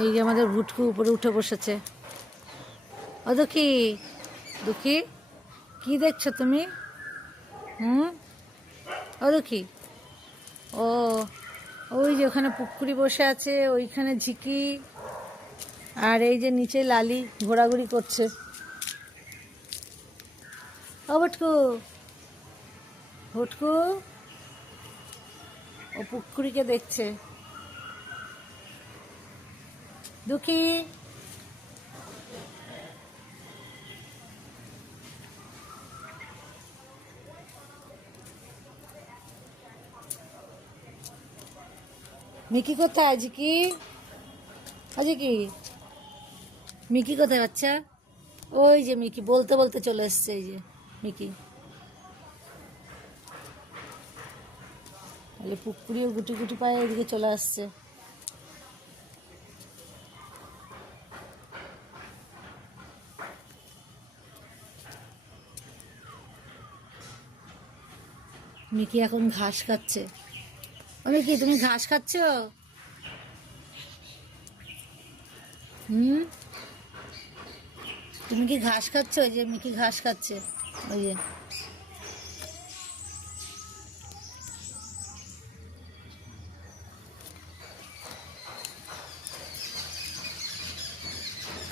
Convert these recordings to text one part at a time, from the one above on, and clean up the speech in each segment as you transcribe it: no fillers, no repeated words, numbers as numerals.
এই যে আমাদের ভুটকু উপরে উঠে বসেছে। ও দুঃখী, দুঃখী কি দেখছো তুমি? ও দুঃখী, ও ওই যে ওখানে পুকুরি বসে আছে, ওইখানে ঝিকি, আর এই যে নিচে লালি ঘোরাঘুরি করছে। ও ভুটকু, ভুটকু ও পুকুরিকে দেখছে। দুঃখী, মিকি কোথায়? ঝিকি, ঝিকি, মিকি কোথায় বাচ্চা? ওই যে মিকি বলতে বলতে চলে এসছে। এই যে মিকি, তাহলে পুকুরিও গুটি গুটি পায়ে এদিকে চলে আসছে। মিকি এখন ঘাস খাচ্ছে। ও মিকি, তুমি ঘাস খাচ্ছ? তুমি কি ঘাস খাচ্ছ? ওই যে মিকি ঘাস খাচ্ছে। ওই যে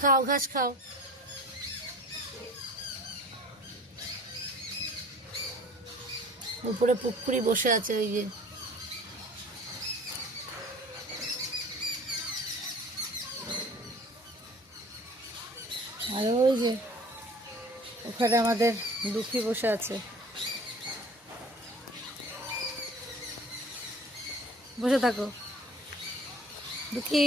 খাও, ঘাস খাও। উপরে পুকুরি বসে আছে। ওই যে আর ওই যে ওখানে আমাদের দুঃখী বসে আছে। বসে থাকো দুঃখী।